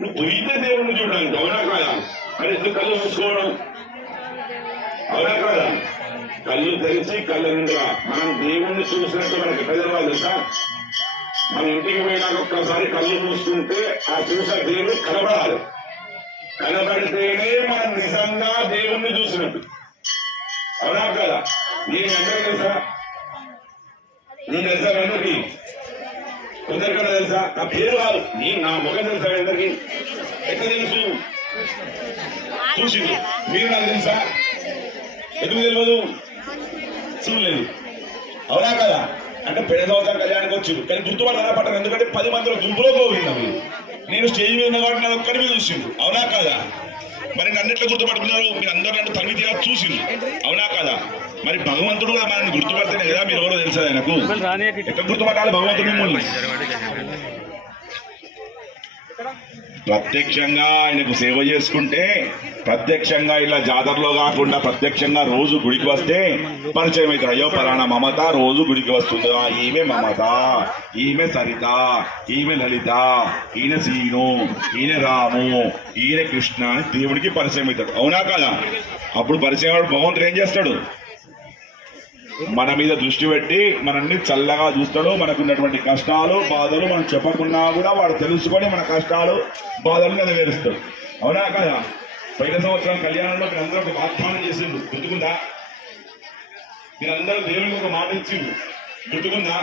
నువ్వు పోయితే దేవుణ్ణి చూడడానికి. అవునా కాదా? మరి ఎందుకు కళ్ళు మూసుకోవడం? అవునా కాదా? కళ్ళు తెరిచి కళ్ళ నిండా మనం దేవుణ్ణి చూసినట్టు మనకి ఎక్కడ తెలవాలి తెలుసా? మన ఇంటికి పోయినాక ఒక్కసారి కళ్ళు మూసుకుంటే ఆ చూసిన దేవుడు కనబడాలి. కనబడితేనే మనం నిజంగా దేవుణ్ణి చూసినట్టు. అవునా కదా? నేను అందరూ తెలుసా? నేను తెలుసా అందరికి? కొందరికన్నా తెలుసా? నా పేరు కాదు, నేను నా ముఖం తెలుసా అందరికి? ఎట్లా తెలుసు? చూసింది. మీరు నాకు తెలుసా? ఎందుకు తెలియదు? చూడలేదు. అవునా కదా? అంటే పెద్ద సంవత్సరం కళ్యాణానికి వచ్చి కానీ గుర్తుపడదా పట్టను? ఎందుకంటే 10 మందిలో గుంపులో పోయింది. నేను స్టేజ్ మీద కాబట్టి నన్ను ఒక్కడి మీద చూసిండు. అవునా కాదా? మరి నన్నిట్లో గుర్తుపడుతున్నారు? మీరు అందరూ నన్ను తల్లి తీరా చూసిండు. అవునా కాదా? మరి భగవంతుడు కూడా మనల్ని గుర్తుపడితేనే కదా మీరు ఎవరో తెలుసా ఆయనకు? ఎక్కడ గుర్తుపట్టాలి భగవంతుడు మిమ్మల్ని? ప్రత్యక్షంగా ఆయనకు సేవ చేసుకుంటే, ప్రత్యక్షంగా ఇలా జాతరలో కాకుండా ప్రత్యక్షంగా రోజు గుడికి వస్తే పరిచయం అవుతాడు. అయ్యో పలానా మమత రోజు గుడికి వస్తుందా, ఈమె మమత, ఈమె సరిత, ఈమె లలిత, ఈయన సీను, ఈయన రాము, ఈయన కృష్ణ అని దేవుడికి పరిచయం అవుతాడు. అవునా కదా? అప్పుడు పరిచయం భగవంతుడు ఏం చేస్తాడు? మన మీద దృష్టి పెట్టి మనల్ని చల్లగా చూస్తాడు. మనకున్నటువంటి కష్టాలు బాధలు మనం చెప్పకున్నా కూడా వాడు తెలుసుకొని మన కష్టాలు బాధలు నెరవేరుస్తాడు. అవునా కదా? పోయిన సంవత్సరం కళ్యాణంలో మీరందరూ ఒక వాగ్దానం చేసిండు, గుర్తుకుందా? మీరందరూ దేవునికి ఒక మాట ఇచ్చిండు, గుర్తుకుందా?